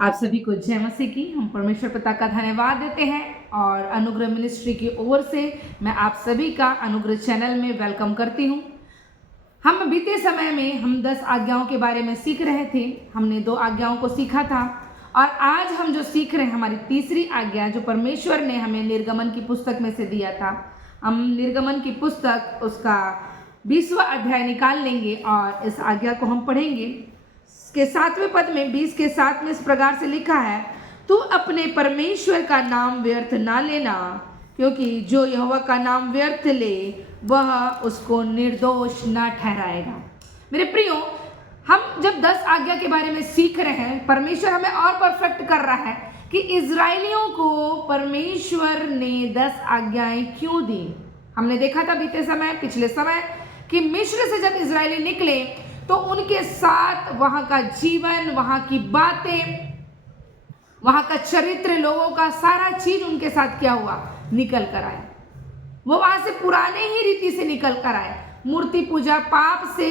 आप सभी को जय मसीह की। हम परमेश्वर पिता का धन्यवाद देते हैं और अनुग्रह मिनिस्ट्री की ओर से मैं आप सभी का अनुग्रह चैनल में वेलकम करती हूँ। हम बीते समय में हम 10 आज्ञाओं के बारे में सीख रहे थे। हमने 2 आज्ञाओं को सीखा था और आज हम जो सीख रहे हैं हमारी तीसरी आज्ञा जो परमेश्वर ने हमें निर्गमन की पुस्तक में से दिया था। हम निर्गमन की पुस्तक उसका 20वां अध्याय निकाल लेंगे और इस आज्ञा को हम पढ़ेंगे। के 7वें पद में 20 के 7 में इस प्रकार से लिखा है, तू अपने परमेश्वर का नाम व्यर्थ ना लेना, क्योंकि जो यहोवा का नाम व्यर्थ ले वह उसको निर्दोष न ठहराएगा। मेरे प्रियो, हम जब 10 आज्ञा के बारे में सीख रहे हैं, परमेश्वर हमें और परफेक्ट कर रहा है कि इजराइलियों को परमेश्वर ने 10 आज्ञाएं क्यों दी। हमने देखा था बीते समय पिछले समय कि मिस्र से जब इजरायली निकले तो उनके साथ वहाँ का जीवन, वहाँ की बातें, वहाँ का चरित्र, लोगों का सारा चीज उनके साथ क्या हुआ, निकल कर आए। वो वहाँ से पुराने ही रीति से निकल कर आए, मूर्ति पूजा, पाप से,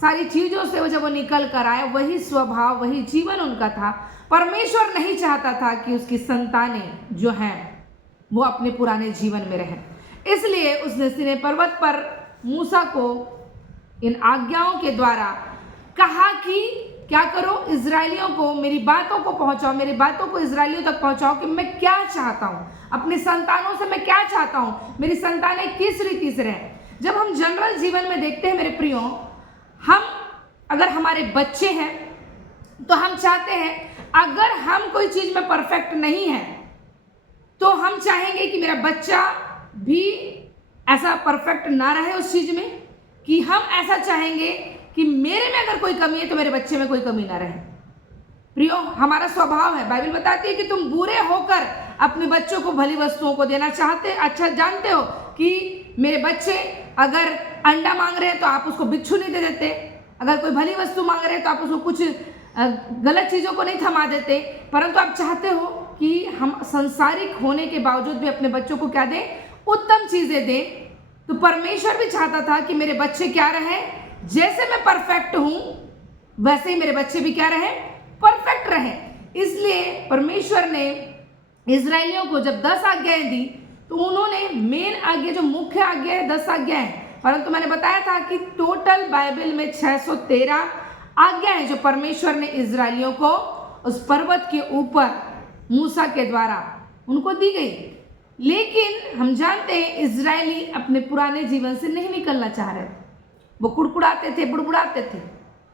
सारी चीजों से वो जब वो निकल कर आए, वही स्वभाव, वही जीवन उनका था। परमेश्वर नहीं चाहता था कि उसकी संतानें जो हैं वो अपने पुराने जीवन में रहें। इसलिए उसने सीनै पर्वत पर मूसा को इन आज्ञाओं के द्वारा कहा कि क्या करो, इजरायलियों को मेरी बातों को पहुंचाओ, मेरी बातों को इजरायलियों तक पहुंचाओ कि मैं क्या चाहता हूं, अपने संतानों से मैं क्या चाहता हूं, मेरी संतानें किस रीति से रहें। जब हम जनरल जीवन में देखते हैं मेरे प्रियो, हम अगर हमारे बच्चे हैं तो हम चाहते हैं अगर हम कोई चीज में परफेक्ट नहीं है तो हम चाहेंगे कि मेरा बच्चा भी ऐसा परफेक्ट ना रहे उस चीज में, कि हम ऐसा चाहेंगे कि मेरे में अगर कोई कमी है तो मेरे बच्चे में कोई कमी ना रहे। प्रियो, हमारा स्वभाव है। बाइबल बताती है कि तुम बुरे होकर अपने बच्चों को भली वस्तुओं को देना चाहते, अच्छा जानते हो कि मेरे बच्चे अगर अंडा मांग रहे हैं तो आप उसको बिच्छू नहीं दे देते, अगर कोई भली वस्तु मांग रहे हैं तो आप उसको कुछ गलत चीजों को नहीं थमा देते, परंतु आप चाहते हो कि हम संसारिक होने के बावजूद भी अपने बच्चों को क्या दें, उत्तम चीजें दें। तो परमेश्वर भी चाहता था कि मेरे बच्चे क्या रहे, जैसे मैं परफेक्ट हूं वैसे ही मेरे बच्चे भी क्या रहे, परफेक्ट रहे। इसलिए परमेश्वर ने इजरायलियों को जब 10 आज्ञाएं दी तो उन्होंने मेन आज्ञा, जो मुख्य आज्ञा है 10 आज्ञा है, परंतु मैंने बताया था कि टोटल बाइबल में 613 आज्ञा है जो परमेश्वर ने इजरायलियों को उस पर्वत के ऊपर मूसा के द्वारा उनको दी गई। लेकिन हम जानते हैं इजरायली अपने पुराने जीवन से नहीं निकलना चाह रहे थे, वो कुड़कुड़ाते थे, बुड़बुड़ाते थे।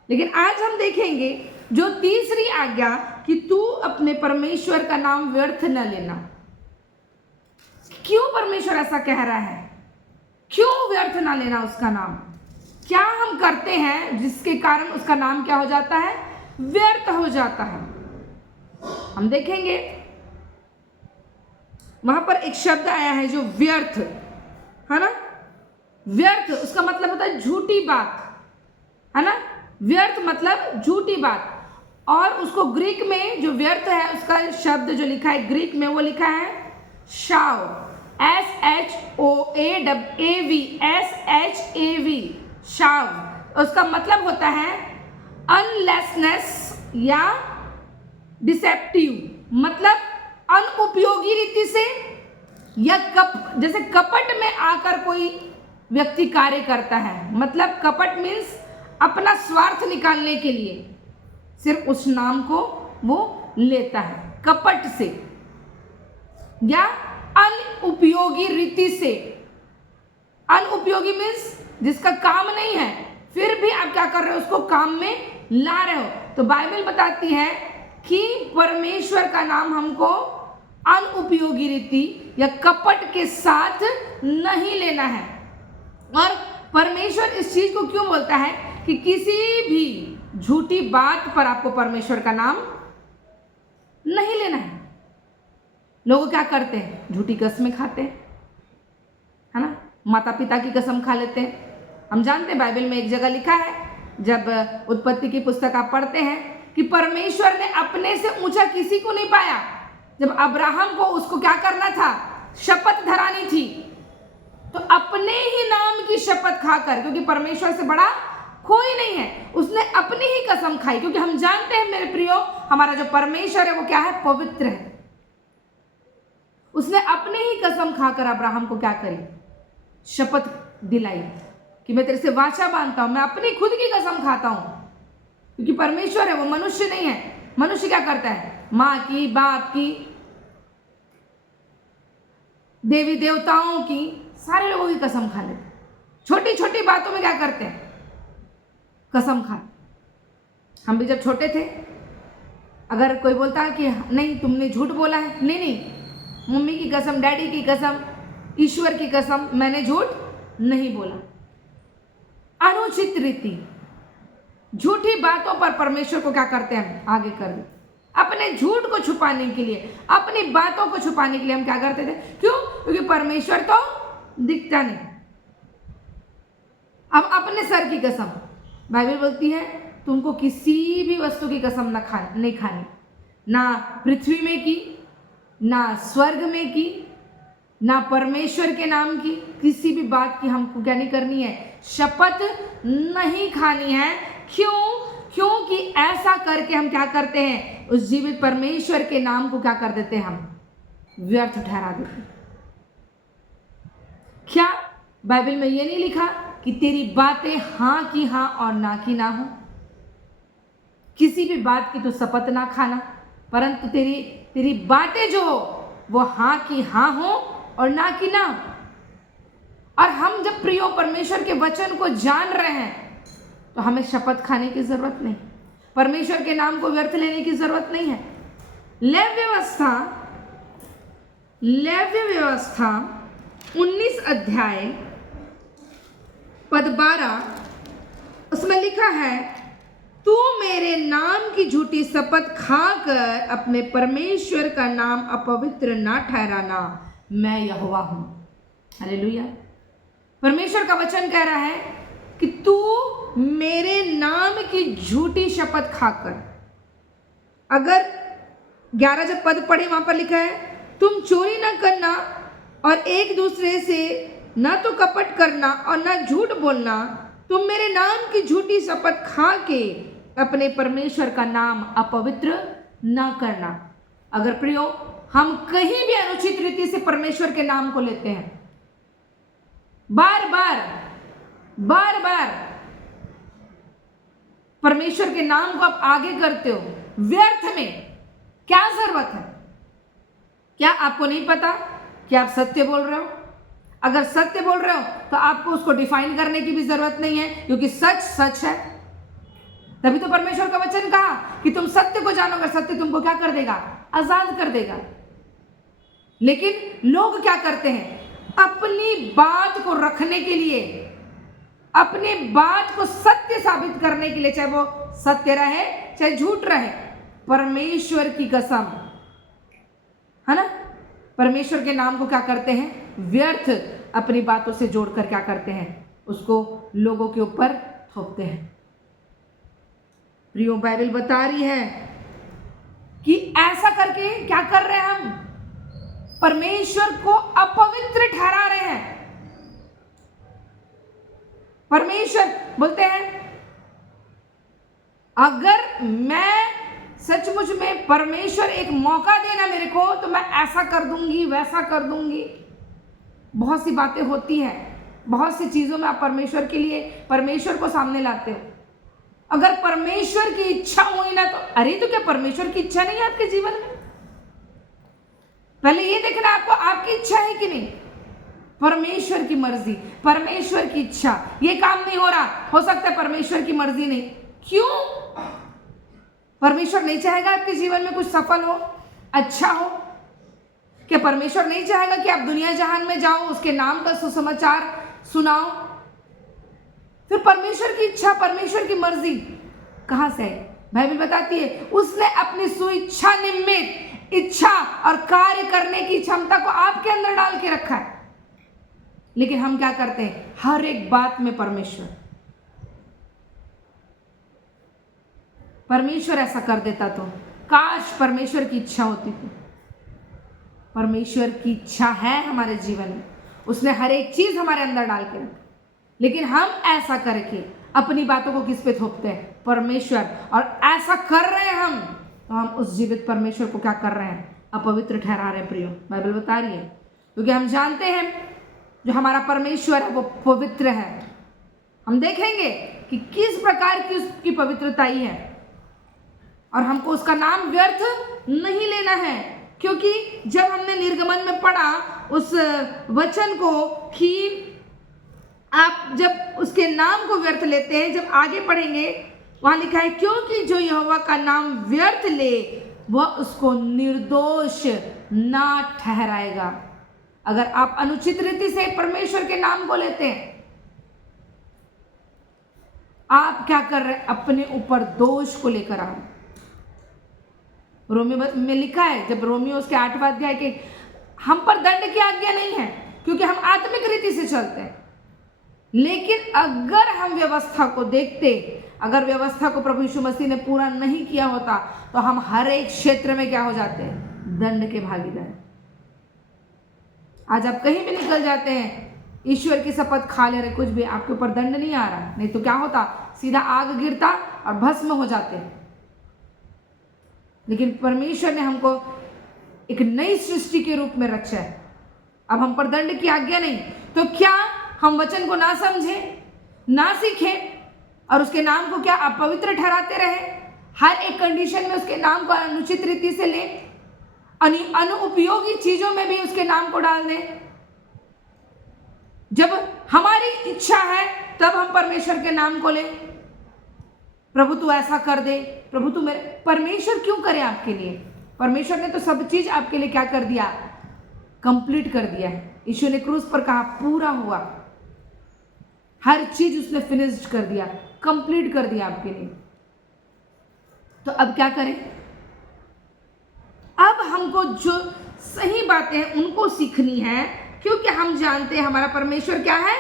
लेकिन आज हम देखेंगे जो तीसरी आज्ञा कि तू अपने परमेश्वर का नाम व्यर्थ न लेना। क्यों परमेश्वर ऐसा कह रहा है, क्यों व्यर्थ ना लेना उसका नाम? क्या हम करते हैं जिसके कारण उसका नाम क्या हो जाता है, व्यर्थ हो जाता है। हम देखेंगे वहां पर एक शब्द आया है जो व्यर्थ है ना। व्यर्थ उसका मतलब होता है झूठी बात, है ना। व्यर्थ मतलब झूठी बात। और उसको ग्रीक में जो व्यर्थ है उसका शब्द जो लिखा है ग्रीक में, वो लिखा है शाव, SHOAV, शाव। उसका मतलब होता है अनलेसनेस या डिसेप्टिव, मतलब अनुपयोगी रीति से, या जैसे कपट में आकर कोई व्यक्ति कार्य करता है, मतलब कपट मीन्स अपना स्वार्थ निकालने के लिए सिर्फ उस नाम को वो लेता है, कपट से या अनुपयोगी रीति से। अनुपयोगी मीन्स जिसका काम नहीं है फिर भी आप क्या कर रहे हो, उसको काम में ला रहे हो। तो बाइबल बताती है कि परमेश्वर का नाम हमको अनुपयोगी रीति या कपट के साथ नहीं लेना है। और परमेश्वर इस चीज को क्यों बोलता है कि किसी भी झूठी बात पर आपको परमेश्वर का नाम नहीं लेना है। लोग क्या करते हैं, झूठी कसमें खाते हैं, है ना, माता पिता की कसम खा लेते हैं। हम जानते हैं बाइबल में एक जगह लिखा है, जब उत्पत्ति की पुस्तक आप पढ़ते हैं कि परमेश्वर ने अपने से ऊंचा किसी को नहीं पाया। जब अब्राहम को उसको क्या करना था, शपथ धरानी थी, तो अपने ही नाम की शपथ खाकर, क्योंकि परमेश्वर से बड़ा कोई नहीं है। उसने अपनी ही कसम खाई, क्योंकि हम जानते हैं मेरे प्रियो, हमारा जो परमेश्वर है वो क्या है? पवित्र है। उसने अपनी ही कसम खाकर अब्राहम को क्या करी? शपथ दिलाई कि मैं तेरे से वाचा बांधता हूं, मैं अपनी खुद की कसम खाता हूं, क्योंकि परमेश्वर है, वो मनुष्य नहीं है। मनुष्य क्या करता है? माँ की, बाप की, देवी देवताओं की, सारे लोगों की कसम खा लेते। छोटी छोटी बातों में क्या करते हैं? कसम खा। हम भी जब छोटे थे, अगर कोई बोलता है कि नहीं तुमने झूठ बोला है, नहीं नहीं, मम्मी की कसम, डैडी की कसम, ईश्वर की कसम, मैंने झूठ नहीं बोला। अनुचित रीति, झूठी बातों पर परमेश्वर को क्या करते हैं? आगे कर देते। अपने झूठ को छुपाने के लिए, अपनी बातों को छुपाने के लिए हम क्या करते थे? क्यों? क्योंकि परमेश्वर तो दिखता नहीं। अब अपने सर की कसम, बाइबल बोलती है तुमको किसी भी वस्तु की कसम नहीं खानी, ना पृथ्वी में की, ना स्वर्ग में की, ना परमेश्वर के नाम की, किसी भी बात की हमको क्या नहीं करनी है? शपथ नहीं खानी है। क्यों? क्योंकि ऐसा करके हम क्या करते हैं? उस जीवित परमेश्वर के नाम को क्या कर देते हैं? हम व्यर्थ ठहरा देते हैं। क्या बाइबल में ये नहीं लिखा कि तेरी बातें हाँ की हाँ और ना की ना हो? किसी भी बात की तो शपथ ना खाना, परंतु तेरी बातें जो वो हाँ की हाँ हो और ना की ना। और हम जब प्रियो परमेश्वर के वचन को जान रहे हैं तो हमें शपथ खाने की जरूरत नहीं, परमेश्वर के नाम को व्यर्थ लेने की जरूरत नहीं है। लेव्य व्यवस्था 19 अध्याय पद 12, उसमें लिखा है तू मेरे नाम की झूठी शपथ खाकर अपने परमेश्वर का नाम अपवित्र ना ठहराना, मैं यहोवा हूं। हालेलुया। परमेश्वर का वचन कह रहा है कि तू मेरे नाम की झूठी शपथ खाकर, अगर 11 जब पद पढ़े वहां पर लिखा है तुम चोरी ना करना और एक दूसरे से न तो कपट करना और न झूठ बोलना, तुम मेरे नाम की झूठी शपथ खा के अपने परमेश्वर का नाम अपवित्र न करना। अगर प्रियो हम कहीं भी अनुचित रीति से परमेश्वर के नाम को लेते हैं, बार बार परमेश्वर के नाम को आप आगे करते हो व्यर्थ में, क्या जरूरत है? क्या आपको नहीं पता कि आप सत्य बोल रहे हो? अगर सत्य बोल रहे हो तो आपको उसको डिफाइन करने की भी जरूरत नहीं है, क्योंकि सच सच है। तभी तो परमेश्वर का वचन कहा कि तुम सत्य को जानोगे, सत्य तुमको क्या कर देगा? आजाद कर देगा। लेकिन लोग क्या करते हैं? अपनी बात को रखने के लिए, अपनी बात को सत्य साबित करने के लिए, चाहे वो सत्य रहे चाहे झूठ रहे, परमेश्वर की कसम, है ना, परमेश्वर के नाम को क्या करते हैं? व्यर्थ अपनी बातों से जोड़कर क्या करते हैं? उसको लोगों के ऊपर थोपते हैं। प्रियो बाइबल बता रही है कि ऐसा करके क्या कर रहे हैं? हम परमेश्वर को अपवित्र ठहरा रहे हैं। परमेश्वर बोलते हैं अगर मैं सचमुच में परमेश्वर एक मौका देना मेरे को तो मैं ऐसा कर दूंगी, वैसा कर दूंगी। बहुत सी बातें होती हैं, बहुत सी चीजों में आप परमेश्वर के लिए परमेश्वर को सामने लाते हो। अगर परमेश्वर की इच्छा हुई ना तो अरे, तो क्या परमेश्वर की इच्छा नहीं है आपके जीवन में? पहले ये देखना आपको आपकी इच्छा है कि नहीं। परमेश्वर की मर्जी, परमेश्वर की इच्छा, ये काम नहीं हो रहा, हो सकता है परमेश्वर की मर्जी नहीं। क्यों? परमेश्वर नहीं चाहेगा आपके जीवन में कुछ सफल हो, अच्छा हो? क्या परमेश्वर नहीं चाहेगा कि आप दुनिया जहान में जाओ, उसके नाम का सुसमाचार सुनाओ? फिर परमेश्वर की इच्छा, परमेश्वर की मर्जी कहां से है? बाइबल बताती है उसने अपनी सुइच्छा निमित्त इच्छा और कार्य करने की क्षमता को आपके अंदर डाल के रखा है। लेकिन हम क्या करते हैं? हर एक बात में परमेश्वर ऐसा कर देता तो काश परमेश्वर की इच्छा होती थी। परमेश्वर की इच्छा है हमारे जीवन में, उसने हर एक चीज हमारे अंदर डाल के रखी, लेकिन हम ऐसा करके अपनी बातों को किस पे थोपते हैं? परमेश्वर। और ऐसा कर रहे हैं हम, तो हम उस जीवित परमेश्वर को क्या कर रहे हैं? अपवित्र ठहरा रहे हैं। प्रियो, बाइबल बता रही है, क्योंकि हम जानते हैं जो हमारा परमेश्वर है वो पवित्र है। हम देखेंगे कि किस प्रकार की उसकी पवित्रताई है, और हमको उसका नाम व्यर्थ नहीं लेना है। क्योंकि जब हमने निर्गमन में पढ़ा उस वचन को कि आप जब उसके नाम को व्यर्थ लेते हैं, जब आगे पढ़ेंगे वहां लिखा है, क्योंकि जो यहोवा का नाम व्यर्थ ले वह उसको निर्दोष ना ठहराएगा। अगर आप अनुचित रीति से परमेश्वर के नाम को लेते हैं, आप क्या कर रहे हैं? अपने ऊपर दोष को लेकर आ रहे हैं। रोमियो में लिखा है, जब रोमियो उसके 8वां अध्याय के, हम पर दंड की आज्ञा नहीं है क्योंकि हम आत्मिक रीति से चलते हैं। लेकिन अगर हम व्यवस्था को देखते, अगर व्यवस्था को प्रभु यीशु मसीह ने पूरा नहीं किया होता, तो हम हर एक क्षेत्र में क्या हो जाते हैं? दंड के भागीदार। आज आप कहीं भी निकल जाते हैं, ईश्वर की शपथ खा ले रहे, कुछ भी, आपके ऊपर दंड नहीं आ रहा, नहीं तो क्या होता? सीधा आग गिरता और भस्म हो जाते हैं। लेकिन परमेश्वर ने हमको एक नई सृष्टि के रूप में रचा है। अब हम पर दंड की आज्ञा नहीं, तो क्या हम वचन को ना समझें, ना सीखें और उसके नाम को क्या अपवित्र ठहराते रहे? हर एक कंडीशन में उसके नाम को अनुचित रीति से लें, अनुपयोगी चीजों में भी उसके नाम को डाल दें। जब हमारी इच्छा है तब हम परमेश्वर के नाम को लें, प्रभु तू ऐसा कर दे, प्रभु तू मेरे। परमेश्वर क्यों करे आपके लिए? परमेश्वर ने तो सब चीज आपके लिए क्या कर दिया? कंप्लीट कर दिया है। यीशु ने क्रूस पर कहा पूरा हुआ, हर चीज उसने फिनिश्ड कर दिया, कंप्लीट कर दिया आपके लिए। तो अब क्या करें? अब हमको जो सही बातें हैं उनको सीखनी है, क्योंकि हम जानते हैं हमारा परमेश्वर क्या है?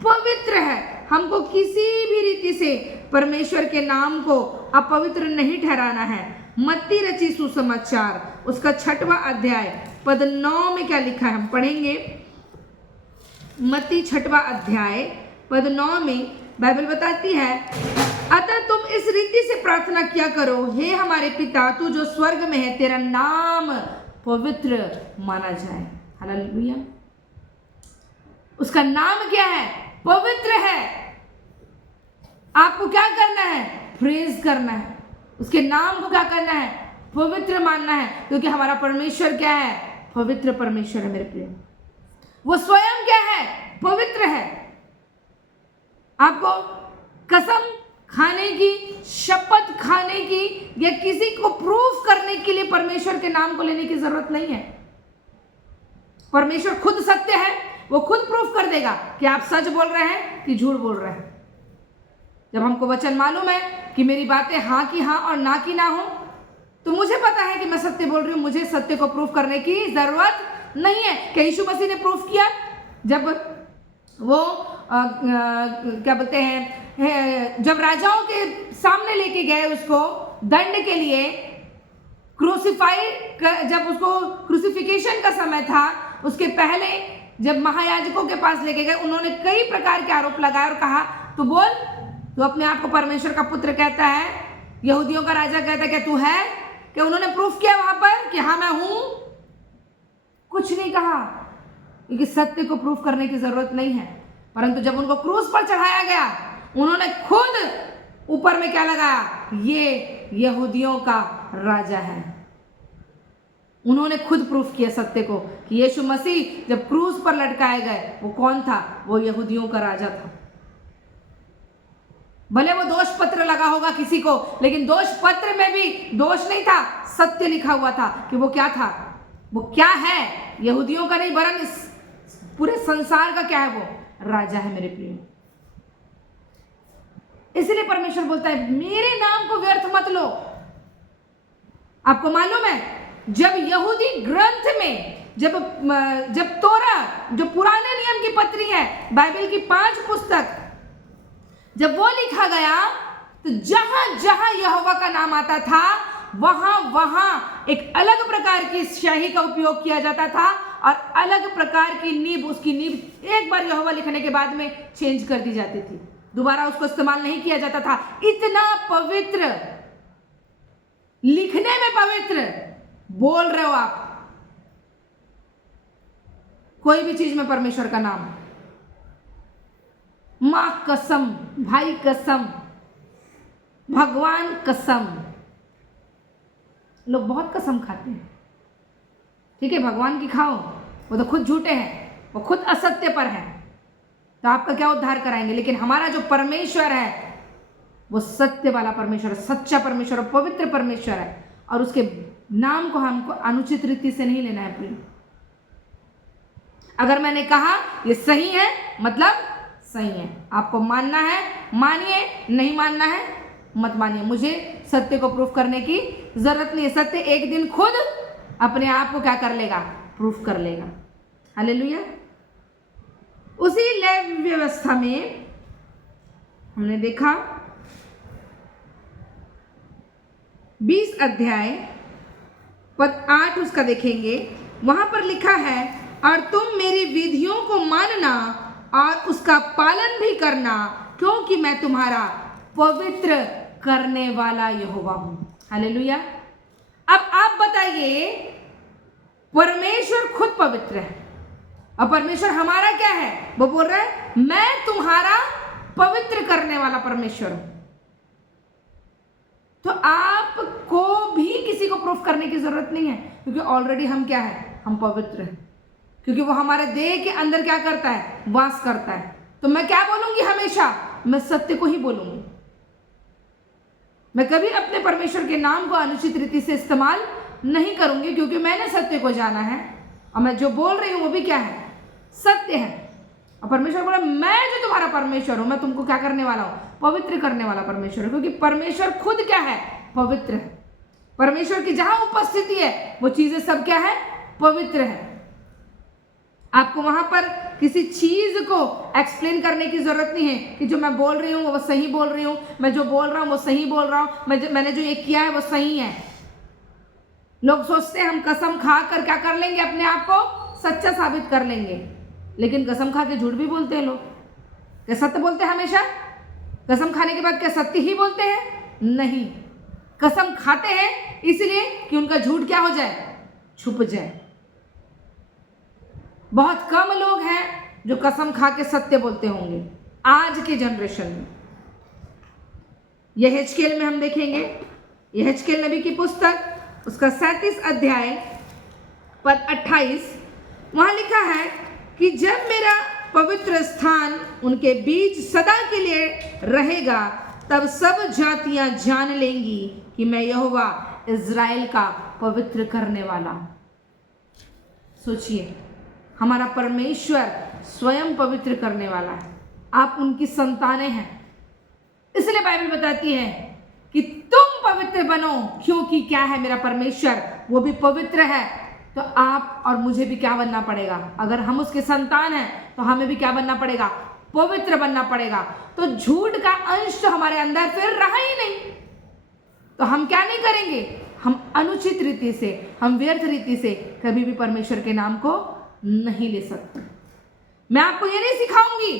पवित्र है। हमको किसी भी रीति से परमेश्वर के नाम को अपवित्र नहीं ठहराना है। मत्ती रची सुसमाचार उसका 6वां अध्याय पद 9 में क्या लिखा है, हम पढ़ेंगे। मत्ती 6वां अध्याय पद 9 में बाइबल बताती है, अतः तुम इस रीति से प्रार्थना किया करो, हे हमारे पिता तू जो स्वर्ग में है, तेरा नाम पवित्र माना जाए। हालेलुया। उसका नाम क्या है? पवित्र है। आपको क्या करना है? प्रेज करना है। उसके नाम को क्या करना है? पवित्र मानना है, क्योंकि हमारा परमेश्वर क्या है? पवित्र परमेश्वर है मेरे प्रिय। वो स्वयं क्या है? पवित्र है। आपको कसम खाने की, शपथ खाने की या किसी को प्रूफ करने के लिए परमेश्वर के नाम को लेने की जरूरत नहीं है। परमेश्वर खुद सत्य है, वो खुद प्रूफ कर देगा कि आप सच बोल रहे हैं कि झूठ बोल रहे हैं। जब हमको वचन मालूम है कि मेरी बातें हाँ की हाँ और ना की ना हो, तो मुझे पता है कि मैं सत्य बोल रही हूँ, मुझे सत्य को प्रूफ करने की जरूरत नहीं है। क्या यीशु मसीह ने प्रूफ किया? जब वो क्या बोलते हैं, जब राजाओं के सामने लेके गए उसको दंड के लिए, जब उसको क्रूसिफिकेशन का समय था, उसके पहले जब महायाजकों के पास लेके गए, उन्होंने कई प्रकार के आरोप लगाए और कहा तू बोल, तू अपने आप को परमेश्वर का पुत्र कहता है, यहूदियों का राजा कहता है, क्या तू है? क्या उन्होंने प्रूफ किया वहां पर कि हाँ मैं हूं? कुछ नहीं कहा, क्योंकि सत्य को प्रूफ करने की जरूरत नहीं है। परंतु जब उनको क्रूस पर चढ़ाया गया, उन्होंने खुद ऊपर में क्या लगाया? ये यहूदियों का राजा है। उन्होंने खुद प्रूफ किया सत्य को कि यीशु मसीह जब क्रूस पर लटकाए गए, वो कौन था? वो यहूदियों का राजा था। भले वो दोष पत्र लगा होगा किसी को, लेकिन दोष पत्र में भी दोष नहीं था, सत्य लिखा हुआ था कि वो क्या था, वो क्या है, यहूदियों का नहीं वरन इस पूरे संसार का क्या है, वो राजा है मेरे प्रिय। इसलिए परमेश्वर बोलता है मेरे नाम को व्यर्थ मत लो। आपको मालूम है, जब यहूदी ग्रंथ में जब तोरा, जो पुराने नियम की पत्री है, बाइबल की 5 पुस्तक, जब वो लिखा गया, तो जहां जहां यहोवा का नाम आता था, वहां वहां एक अलग प्रकार की स्याही का उपयोग किया जाता था और अलग प्रकार की नीब, उसकी नीब एक बार यहोवा लिखने के बाद में चेंज कर दी जाती थी। दोबारा उसको इस्तेमाल नहीं किया जाता था। इतना पवित्र, लिखने में पवित्र बोल रहे हो आप, कोई भी चीज में परमेश्वर का नाम, मां कसम, भाई कसम, भगवान कसम। लोग बहुत कसम खाते हैं, ठीक है, भगवान की खाओ, वो तो खुद झूठे हैं, वो खुद असत्य पर हैं, तो आपका क्या उद्धार कराएंगे। लेकिन हमारा जो परमेश्वर है वो सत्य वाला परमेश्वर है, सच्चा परमेश्वर है, पवित्र परमेश्वर है, और उसके नाम को हमको अनुचित रीति से नहीं लेना है प्रिय। अगर मैंने कहा ये सही है मतलब सही है, आपको मानना है मानिए, नहीं मानना है मत मानिए, मुझे सत्य को प्रूफ करने की जरूरत नहीं है। सत्य एक दिन खुद अपने आप को क्या कर लेगा, प्रूफ कर लेगा। हालेलुया। उसी लेवी व्यवस्था में हमने देखा 20 अध्याय पद 8 उसका देखेंगे, वहां पर लिखा है, और तुम मेरी विधियों को मानना और उसका पालन भी करना, क्योंकि मैं तुम्हारा पवित्र करने वाला यहोवा हूं। हालेलुया। अब आप बताइए, परमेश्वर खुद पवित्र है और परमेश्वर हमारा क्या है, वो बोल रहा है मैं तुम्हारा पवित्र करने वाला परमेश्वर हूं। तो आपको भी किसी को प्रूफ करने की जरूरत नहीं है, क्योंकि ऑलरेडी हम क्या है, हम पवित्र हैं, क्योंकि वो हमारे देह के अंदर क्या करता है, वास करता है। तो मैं क्या बोलूंगी, हमेशा मैं सत्य को ही बोलूंगी। मैं कभी अपने परमेश्वर के नाम को अनुचित रीति से इस्तेमाल नहीं करूंगी, क्योंकि मैंने सत्य को जाना है और मैं जो बोल रही हूं वो भी क्या है, सत्य है। और परमेश्वर बोला मैं जो तुम्हारा परमेश्वर हूं, मैं तुमको क्या करने वाला हूं, पवित्र करने वाला परमेश्वर है, क्योंकि परमेश्वर खुद क्या है, पवित्र है। परमेश्वर की जहां उपस्थिति है वो चीजें सब क्या है, पवित्र है। आपको वहां पर किसी चीज को एक्सप्लेन करने की जरूरत नहीं है कि जो मैं बोल रही हूं वो सही बोल रही हूं, मैं जो बोल रहा हूं वो सही बोल रहा हूं, मैंने जो ये किया है वो सही है। लोग सोचते हैं हम कसम खा कर क्या कर लेंगे, अपने आप को सच्चा साबित कर लेंगे, लेकिन कसम खा के झूठ भी बोलते हैं लोग। क्या सत्य बोलते हैं हमेशा? कसम खाने के बाद क्या सत्य ही बोलते हैं? नहीं, कसम खाते हैं इसलिए कि उनका झूठ क्या हो जाए, छुप जाए। बहुत कम लोग हैं जो कसम खा के सत्य बोलते होंगे आज के जनरेशन में। यहेजकेल में हम देखेंगे, यहेजकेल नबी की पुस्तक उसका 37 अध्याय पद 28, वहां लिखा है कि जब मेरा पवित्र स्थान उनके बीच सदा के लिए रहेगा, तब सब जातियां जान लेंगी कि मैं यहोवा इज़राइल का पवित्र करने वाला हूं। सोचिए, हमारा परमेश्वर स्वयं पवित्र करने वाला है, आप उनकी संतानें हैं। इसलिए बाइबल बताती है कि तुम पवित्र बनो, क्योंकि क्या है, मेरा परमेश्वर वो भी पवित्र है। तो आप और मुझे भी क्या बनना पड़ेगा, अगर हम उसके संतान हैं तो हमें भी क्या बनना पड़ेगा, पवित्र बनना पड़ेगा। तो झूठ का अंश तो हमारे अंदर फिर रहा ही नहीं, तो हम क्या नहीं करेंगे, हम अनुचित रीति से, हम व्यर्थ रीति से कभी भी परमेश्वर के नाम को नहीं ले सकते। मैं आपको ये नहीं सिखाऊंगी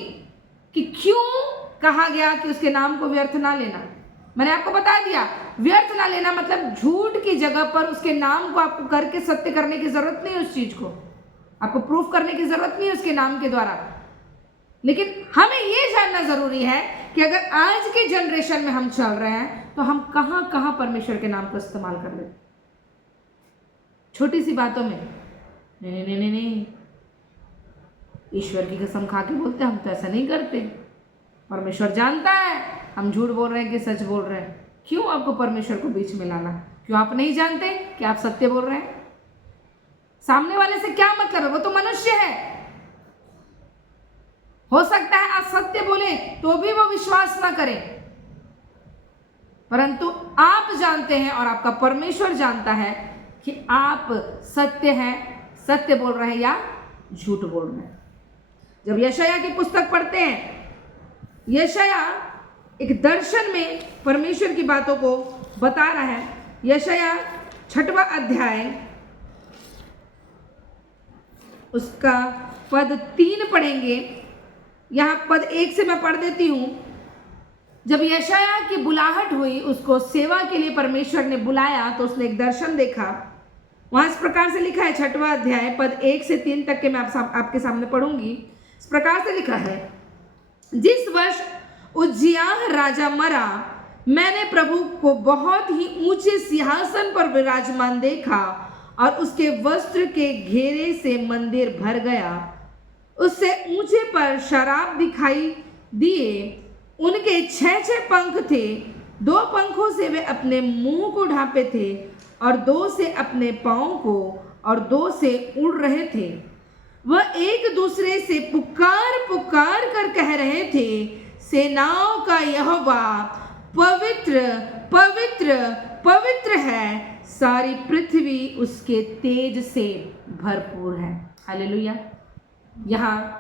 कि क्यों कहा गया कि उसके नाम को व्यर्थ ना लेना। मैंने आपको बता दिया, व्यर्थ ना लेना मतलब झूठ की जगह पर उसके नाम को आपको करके सत्य करने की जरूरत नहीं है, उस चीज को आपको प्रूफ करने की जरूरत नहीं है उसके नाम के द्वारा। लेकिन हमें ये जानना जरूरी है कि अगर आज के जनरेशन में हम चल रहे हैं तो हम कहां कहां परमेश्वर के नाम को इस्तेमाल कर लेते। छोटी सी बातों में नहीं नहीं नहीं नहीं, ईश्वर की कसम खा के बोलते हम तो ऐसा नहीं करते, परमेश्वर जानता है हम झूठ बोल रहे हैं कि सच बोल रहे हैं। क्यों आपको परमेश्वर को बीच में लाना? क्यों आप नहीं जानते कि आप सत्य बोल रहे हैं? सामने वाले से क्या मतलब है, वो तो मनुष्य है। हो सकता है आप सत्य बोले तो भी वो विश्वास ना करे, परंतु आप जानते हैं और आपका परमेश्वर जानता है कि आप सत्य हैं, सत्य बोल रहे हैं या झूठ बोल रहे हैं। जब यशाया की पुस्तक पढ़ते हैं, यशाया एक दर्शन में परमेश्वर की बातों को बता रहा है। यशाया 6वां अध्याय उसका पद 3 पढ़ेंगे। यहाँ पद 1 से मैं पढ़ देती हूँ। जब यशाया की बुलाहट हुई, उसको सेवा के लिए परमेश्वर ने बुलाया, तो उसने एक दर्शन देखा। वहां इस प्रकार से लिखा है, 6वां अध्याय पद 1 से 3 तक के मैं आपके सामने पढ़ूंगी। इस प्रकार से लिखा है, जिस वर्ष उज्जियाह राजा मरा, मैंने प्रभु को बहुत ही ऊंचे सिंहासन पर विराजमान देखा और उसके वस्त्र के घेरे से मंदिर भर गया। उससे ऊंचे पर शराब दिखाई दिए। उनके 6 पंख थे। 2 पंखों से वे अपने मुंह को ढांपे थे और 2 से अपने पांव को, और 2 से उड़ रहे थे। वह एक दूसरे से पुकार पुकार कर कह रहे थे, सेनाओं का यहोवा पवित्र पवित्र पवित्र है, सारी पृथ्वी उसके तेज से भरपूर है। हालेलुया। यहाँ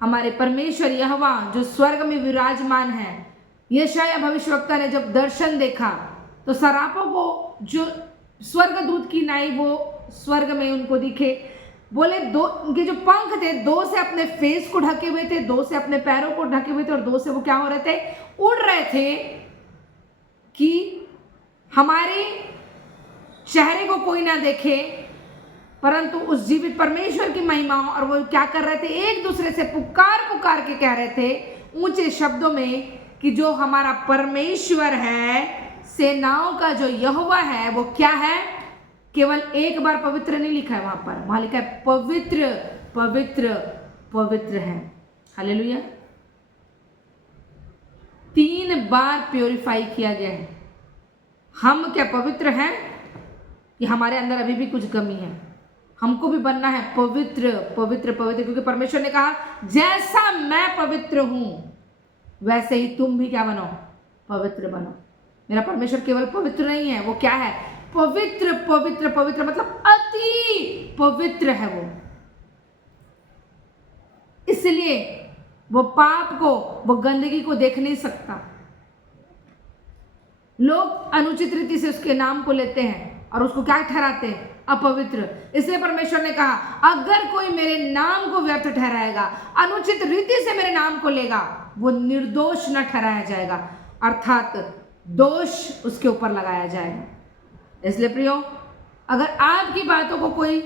हमारे परमेश्वर यहोवा जो स्वर्ग में विराजमान है, यशाया भविष्यवक्ता ने जब दर्शन देखा तो सरापों को, जो स्वर्गदूत की नाई वो स्वर्ग में उनको दिखे, बोले दो उनके जो पंख थे, 2 से अपने फेस को ढके हुए थे, 2 से अपने पैरों को ढके हुए थे, और 2 से वो क्या हो रहे थे, उड़ रहे थे कि हमारे चेहरे को कोई ना देखे, परंतु उस जीवित परमेश्वर की महिमाओं। और वो क्या कर रहे थे, एक दूसरे से पुकार पुकार के कह रहे थे ऊंचे शब्दों में कि जो हमारा परमेश्वर है, सेनाओं का जो यहोवा है, वो क्या है, केवल एक बार पवित्र नहीं लिखा है वहां लिखा है पवित्र पवित्र पवित्र है। हालेलुया। 3 बार प्योरीफाई किया गया है। हम क्या पवित्र हैं कि हमारे अंदर अभी भी कुछ कमी है? हमको भी बनना है पवित्र पवित्र पवित्र, क्योंकि परमेश्वर ने कहा जैसा मैं पवित्र हूं वैसे ही तुम भी क्या बनो, पवित्र बनो। मेरा परमेश्वर केवल पवित्र नहीं है, वो क्या है, पवित्र पवित्र पवित्र, मतलब अति पवित्र है वो। इसलिए वो पाप को, वो गंदगी को देख नहीं सकता। लोग अनुचित रीति से उसके नाम को लेते हैं और उसको क्या ठहराते हैं, अपवित्र। इसलिए परमेश्वर ने कहा अगर कोई मेरे नाम को व्यर्थ ठहराएगा, अनुचित रीति से मेरे नाम को लेगा, वो निर्दोष न ठहराया जाएगा, अर्थात दोष उसके ऊपर लगाया जाएगा। इसलिए प्रियो, अगर आपकी बातों को कोई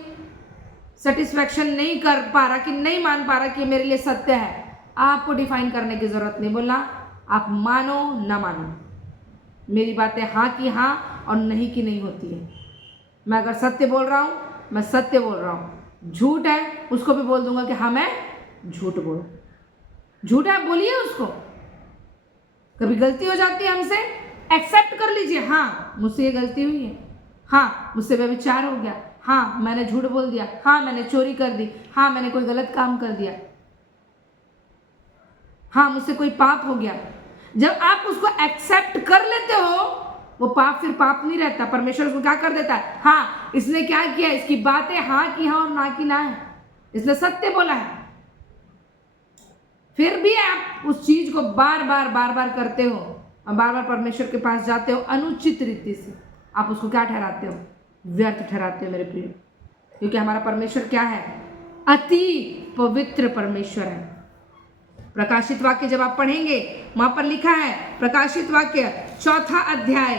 सेटिस्फैक्शन नहीं कर पा रहा, कि नहीं मान पा रहा कि मेरे लिए सत्य है, आपको डिफाइन करने की जरूरत नहीं। बोलना आप मानो ना मानो, मेरी बातें हाँ की हाँ और नहीं की नहीं होती है। मैं अगर सत्य बोल रहा हूँ, मैं सत्य बोल रहा हूँ। झूठ है उसको भी बोल दूंगा कि हाँ मैं झूठ बोल, झूठ है बोलिए उसको। कभी गलती हो जाती है हमसे, एक्सेप्ट कर लीजिए, हाँ मुझसे ये गलती हुई है, हाँ मुझसे व्यभिचार हो गया, हाँ मैंने झूठ बोल दिया, हाँ मैंने चोरी कर दी, हाँ मैंने कोई गलत काम कर दिया, हाँ मुझसे कोई पाप हो गया। जब आप उसको एक्सेप्ट कर लेते हो, वो पाप फिर पाप नहीं रहता। परमेश्वर उसको क्या कर देता है, हाँ इसने क्या किया, इसकी बातें हाँ की हाँ और ना की ना है, इसने सत्य बोला है। फिर भी आप उस चीज को बार बार करते हो और बार बार परमेश्वर के पास जाते हो अनुचित रीति से, आप उसको क्या ठहराते हो, व्यर्थ ठहराते हो मेरे प्रिय। क्योंकि हमारा परमेश्वर क्या है, अति पवित्र परमेश्वर है। प्रकाशित वाक्य जब आप पढ़ेंगे, वहां पर लिखा है, प्रकाशित वाक्य 4 अध्याय,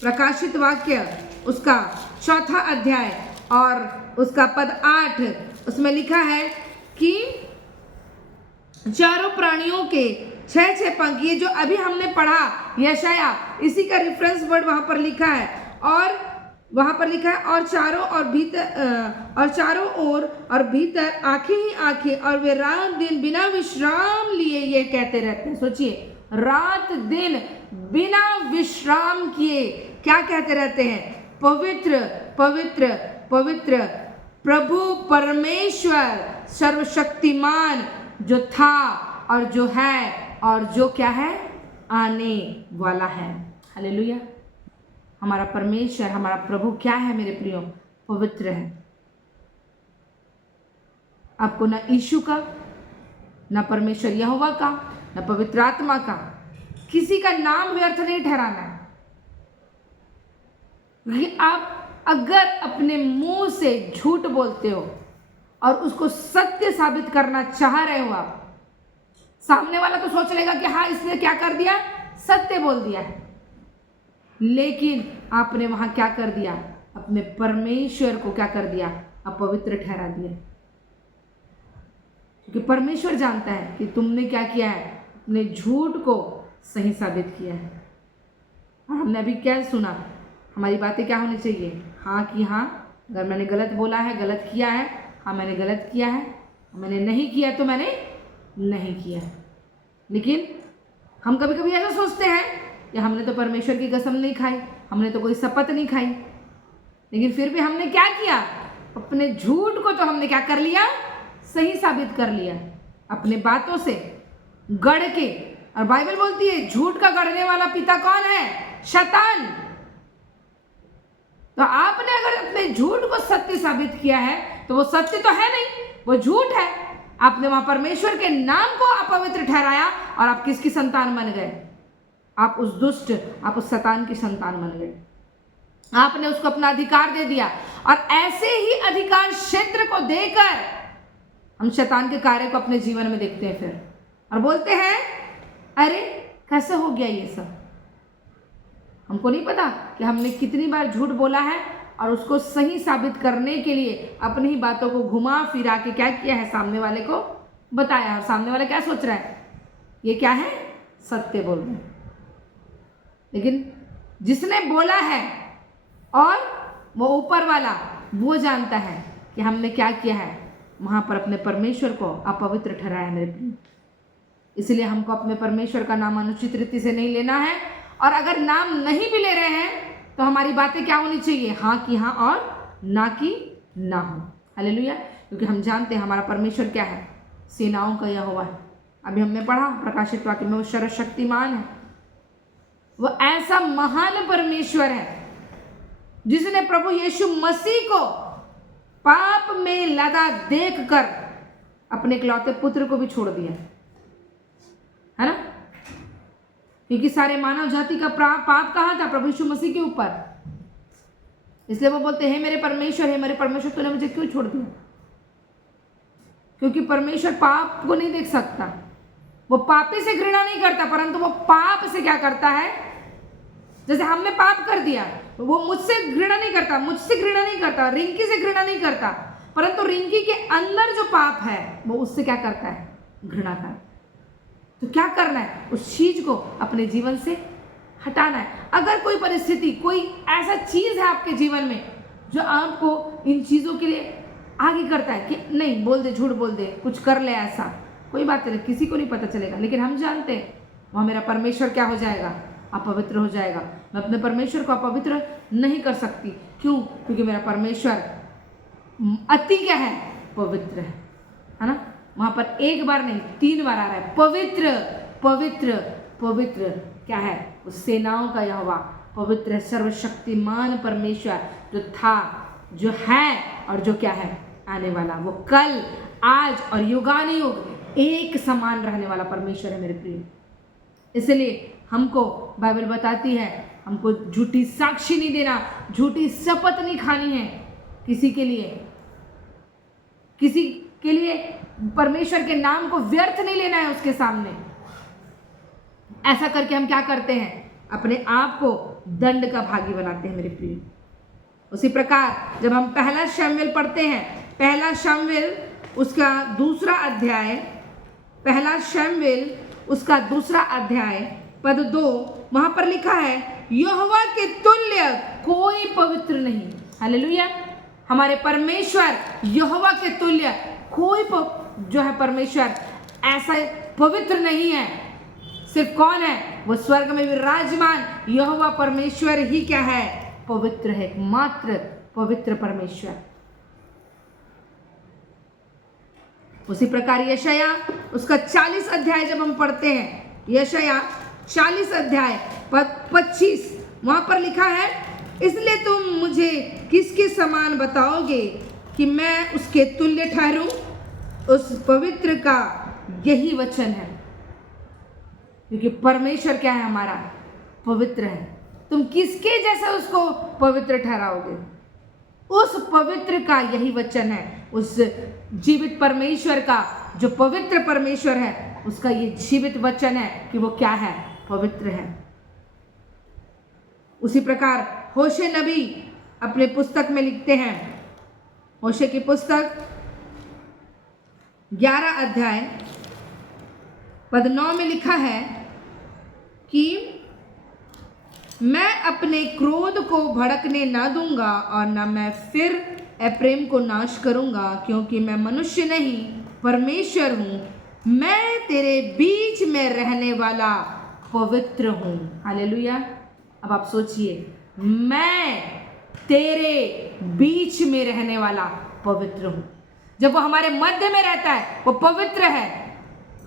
प्रकाशित वाक्य उसका 4 अध्याय और उसका पद 8, उसमें लिखा है कि चारों प्राणियों के 6 पंख, ये जो अभी हमने पढ़ा यशाया, इसी का रेफरेंस वर्ड वहां पर लिखा है। और वहां पर लिखा है और चारों ओर और भीतर आंखें ही आंखें, और वे रात दिन बिना विश्राम लिए ये कहते रहते हैं। सोचिए, रात दिन बिना विश्राम किए क्या कहते रहते हैं, पवित्र पवित्र पवित्र प्रभु परमेश्वर सर्वशक्तिमान, जो था और जो है और जो क्या है, आने वाला है। हालेलुया। हमारा परमेश्वर, हमारा प्रभु क्या है मेरे प्रियो, पवित्र है। आपको ना यीशु का, ना परमेश्वर यहोवा का, ना पवित्र आत्मा का, किसी का नाम व्यर्थ नहीं ठहराना है। ये आप अगर अपने मुंह से झूठ बोलते हो और उसको सत्य साबित करना चाह रहे हो, आप सामने वाला तो सोच लेगा कि हाँ इसने क्या कर दिया, सत्य बोल दिया है, लेकिन आपने वहां क्या कर दिया, अपने परमेश्वर को क्या कर दिया, अपवित्र ठहरा दिया। क्योंकि परमेश्वर जानता है कि तुमने क्या किया है, अपने झूठ को सही साबित किया है। और हमने अभी क्या सुना, हमारी बातें क्या होनी चाहिए, हाँ कि हाँ, अगर मैंने गलत बोला है, गलत किया है, हाँ मैंने गलत किया है, मैंने नहीं किया तो मैंने नहीं किया। लेकिन हम कभी कभी ऐसा सोचते हैं कि हमने तो परमेश्वर की कसम नहीं खाई, हमने तो कोई शपथ नहीं खाई, लेकिन फिर भी हमने क्या किया, अपने झूठ को तो हमने क्या कर लिया, सही साबित कर लिया अपने बातों से गढ़ के। और बाइबल बोलती है झूठ का गढ़ने वाला पिता कौन है, शैतान। तो आपने अगर अपने झूठ को सत्य साबित किया है तो वो सत्य तो है नहीं, वो झूठ है। आपने वहां परमेश्वर के नाम को अपवित्र ठहराया और आप किसकी संतान बन गए, आप उस दुष्ट, आप उस शैतान की संतान बन गए। आपने उसको अपना अधिकार दे दिया और ऐसे ही अधिकार क्षेत्र को देकर हम शैतान के कार्य को अपने जीवन में देखते हैं फिर और बोलते हैं अरे कैसे हो गया ये सब। हमको नहीं पता कि हमने कितनी बार झूठ बोला है और उसको सही साबित करने के लिए अपनी ही बातों को घुमा फिरा के क्या किया है, सामने वाले को बताया। और सामने वाला क्या सोच रहा है, ये क्या है, सत्य बोल रहे हैं। लेकिन जिसने बोला है और वो ऊपर वाला वो जानता है कि हमने क्या किया है, वहां पर अपने परमेश्वर को अपवित्र ठहराया मेरे प्रिय। इसलिए हमको अपने परमेश्वर का नाम अनुचित रीति से नहीं लेना है। और अगर नाम नहीं भी ले रहे हैं तो हमारी बातें क्या होनी चाहिए, हाँ की हाँ और ना की ना हो। हालेलुया। क्योंकि हम जानते हैं हमारा परमेश्वर क्या है, सेनाओं का यहोवा है। अभी हमने पढ़ा प्रकाशित वाक्य में, वो सर्वशक्तिमान है, वो ऐसा महान परमेश्वर है जिसने प्रभु यीशु मसीह को पाप में लदा देखकर अपने इकलौते पुत्र को भी छोड़ दिया, है ना। क्योंकि सारे मानव जाति का पाप कहाँ था, प्रभु यीशु मसीह के ऊपर। इसलिए वो बोलते हैं मेरे परमेश्वर, है मेरे परमेश्वर, तूने मुझे क्यों छोड़ दिया। क्योंकि परमेश्वर पाप को नहीं देख सकता, वो पापी से घृणा नहीं करता, परंतु वो पाप से क्या करता है, जैसे हमने पाप कर दिया, वो मुझसे घृणा नहीं करता, मुझसे घृणा नहीं करता, रिंकी से घृणा नहीं करता, परंतु रिंकी के अंदर जो पाप है वो उससे क्या करता है, घृणा करता। तो क्या करना है, उस चीज को अपने जीवन से हटाना है। अगर कोई परिस्थिति, कोई ऐसा चीज है आपके जीवन में जो आपको इन चीजों के लिए आगे करता है कि नहीं बोल दे, झूठ बोल दे, कुछ कर ले, ऐसा कोई बात नहीं, किसी को नहीं पता चलेगा, लेकिन हम जानते हैं वहां मेरा परमेश्वर क्या हो जाएगा, अपवित्र हो जाएगा। मैं अपने परमेश्वर को अपवित्र नहीं कर सकती। क्यों? क्योंकि मेरा परमेश्वर अति क्या है, पवित्र है ना। वहां पर एक बार नहीं 3 बार आ रहा है, पवित्र पवित्र पवित्र क्या है, उस सेनाओं का यहोवा पवित्र, सर्वशक्तिमान परमेश्वर, जो था, जो है और जो क्या है, आने वाला। वो कल, आज और युगानुयुग एक समान रहने वाला परमेश्वर है मेरे प्रिय। इसलिए हमको बाइबल बताती है हमको झूठी साक्षी नहीं देना, झूठी शपथ नहीं खानी है किसी के लिए परमेश्वर के नाम को व्यर्थ नहीं लेना है उसके सामने। ऐसा करके हम क्या करते हैं, अपने आप को दंड का भागी बनाते हैं मेरे प्रिय। उसी प्रकार जब हम पहला शमूएल पढ़ते हैं, पहला शमूएल उसका दूसरा अध्याय, पहला शमूएल उसका दूसरा अध्याय पद 2, वहां पर लिखा है यहोवा के तुल्य कोई पवित्र नहीं। हालेलुया। हमारे परमेश्वर यहोवा के तुल्य कोई जो है परमेश्वर ऐसा पवित्र नहीं है। सिर्फ कौन है, वो स्वर्ग में विराजमान यहोवा परमेश्वर ही क्या है, पवित्र है, एकमात्र पवित्र परमेश्वर। उसी प्रकार यशाया उसका 40 अध्याय जब हम पढ़ते हैं, यशाया 40 अध्याय पद 25, वहां पर लिखा है इसलिए तुम मुझे किसके समान बताओगे कि मैं उसके तुल्य ठहरूं। उस पवित्र का यही वचन है। क्योंकि परमेश्वर क्या है, हमारा पवित्र है। तुम किसके जैसे उसको पवित्र ठहराओगे, उस पवित्र का यही वचन है। उस जीवित परमेश्वर का, जो पवित्र परमेश्वर है, उसका ये जीवित वचन है कि वो क्या है, पवित्र है। उसी प्रकार होशे नबी अपने पुस्तक में लिखते हैं, होशे की पुस्तक 11 अध्याय पद 9 में लिखा है कि मैं अपने क्रोध को भड़कने ना दूंगा और न मैं फिर एप्रेम को नाश करूंगा, क्योंकि मैं मनुष्य नहीं परमेश्वर हूँ, मैं तेरे बीच में रहने वाला पवित्र हूँ। हालेलुया। अब आप सोचिए, मैं तेरे बीच में रहने वाला पवित्र हूँ। जब वो हमारे मध्य में रहता है वो पवित्र है,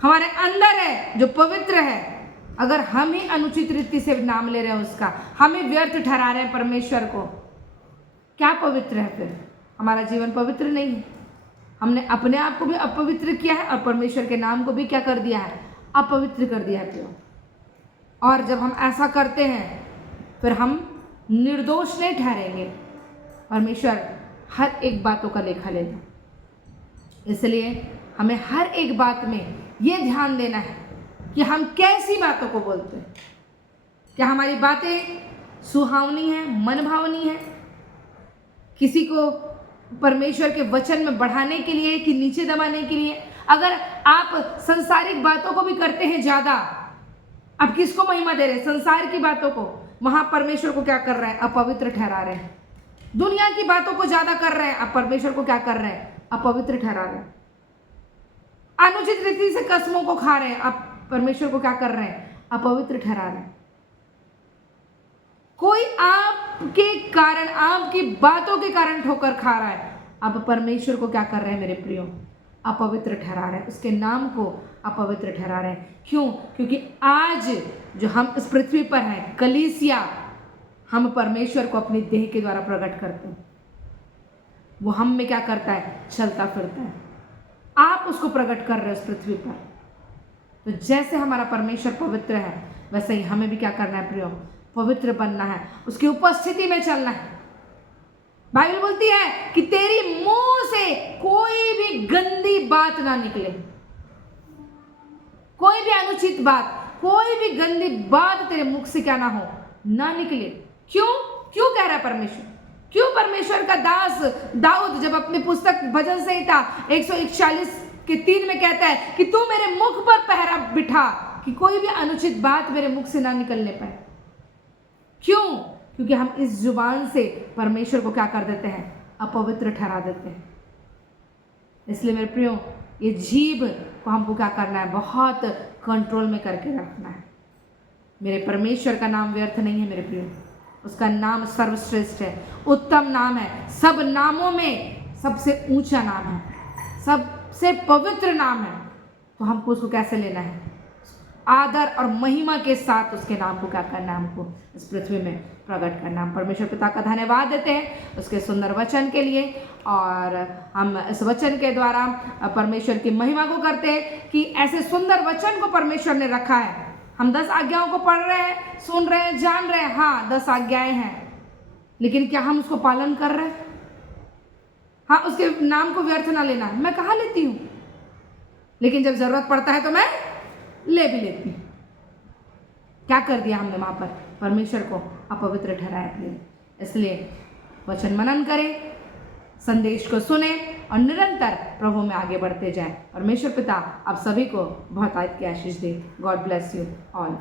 हमारे अंदर है जो पवित्र है। अगर हम ही अनुचित रीति से नाम ले रहे हैं उसका, हम ही व्यर्थ ठहरा रहे हैं परमेश्वर को, क्या पवित्र है फिर? हमारा जीवन पवित्र नहीं है। हमने अपने आप को भी अपवित्र किया है और परमेश्वर के नाम को भी क्या कर दिया है, अपवित्र कर दिया है। और जब हम ऐसा करते हैं फिर हम निर्दोष नहीं ठहरेंगे, परमेश्वर हर एक बातों का लेखा लेगा। इसलिए हमें हर एक बात में ये ध्यान देना है कि हम कैसी बातों को बोलते हैं। क्या हमारी बातें सुहावनी है, मन भावनी है, किसी को परमेश्वर के वचन में बढ़ाने के लिए कि नीचे दबाने के लिए? अगर आप संसारिक बातों को भी करते हैं ज़्यादा, आप किसको महिमा दे रहे हैं? संसार की बातों को। वहां परमेश्वर को क्या कर रहे हैं? अपवित्र ठहरा रहे हैं। दुनिया की बातों को ज्यादा कर रहे हैं, आप परमेश्वर को क्या कर रहे हैं? अपवित्र ठहरा रहे हैं। अनुचित रीति से कसमों को खा रहे हैं, आप परमेश्वर को क्या कर रहे हैं? अपवित्र ठहरा रहे हैं। कोई आपके कारण, आपकी बातों के कारण ठोकर खा रहा है, आप परमेश्वर को क्या कर रहे हैं मेरे प्रियो? अपवित्र ठहरा रहे हैं, उसके नाम को अपवित्र ठहरा रहे हैं। क्यों? क्योंकि आज जो हम इस पृथ्वी पर हैं, कलीसिया, हम परमेश्वर को अपनी देह के द्वारा प्रकट करते हैं। वो हम में क्या करता है? चलता फिरता है। आप उसको प्रकट कर रहे हो इस पृथ्वी पर। तो जैसे हमारा परमेश्वर पवित्र है, वैसे ही हमें भी क्या करना है प्रियो? पवित्र बनना है, उसकी उपस्थिति में चलना है। बाइबल बोलती है कि तेरी मुंह से कोई भी गंदी बात ना निकले, कोई भी अनुचित बात, कोई भी गंदी बात तेरे मुख से क्या ना हो, ना निकले। क्यों? क्यों कह रहा है परमेश्वर? क्यों परमेश्वर का दास दाऊद जब अपनी पुस्तक भजन संहिता 141:3 में कहता है कि तू मेरे मुख पर पहरा बिठा कि कोई भी अनुचित बात मेरे मुख से ना निकलने पाए। क्यों? क्योंकि हम इस जुबान से परमेश्वर को क्या कर देते हैं? अपवित्र ठहरा देते हैं। इसलिए मेरे प्रियो, ये जीभ को हमको क्या करना है? बहुत कंट्रोल में करके रखना है। मेरे परमेश्वर का नाम व्यर्थ नहीं है मेरे प्रियो, उसका नाम सर्वश्रेष्ठ है, उत्तम नाम है, सब नामों में सबसे ऊंचा नाम है, सबसे पवित्र नाम है। तो हमको उसको कैसे लेना है? आदर और महिमा के साथ उसके नाम को क्या करना है? हमको इस पृथ्वी में प्रकट करना। हम परमेश्वर पिता का धन्यवाद देते हैं उसके सुंदर वचन के लिए, और हम इस वचन के द्वारा परमेश्वर की महिमा को करते हैं कि ऐसे सुंदर वचन को परमेश्वर ने रखा है। हम 10 आज्ञाओं को पढ़ रहे हैं, सुन रहे हैं, जान रहे हैं, हाँ 10 आज्ञाएं हैं, लेकिन क्या हम उसको पालन कर रहे हैं? हाँ, उसके नाम को व्यर्थ ना लेना, मैं कहाँ लेती हूँ, लेकिन जब जरूरत पड़ता है तो मैं ले भी लेती हूँ। क्या कर दिया हमने वहां पर? परमेश्वर को अपवित्र ठहराया अपने। इसलिए वचन मनन करें, संदेश को सुने और निरंतर प्रभु में आगे बढ़ते जाएं। परमेश्वर पिता आप सभी को बहुत की आशीष दे। God bless you all.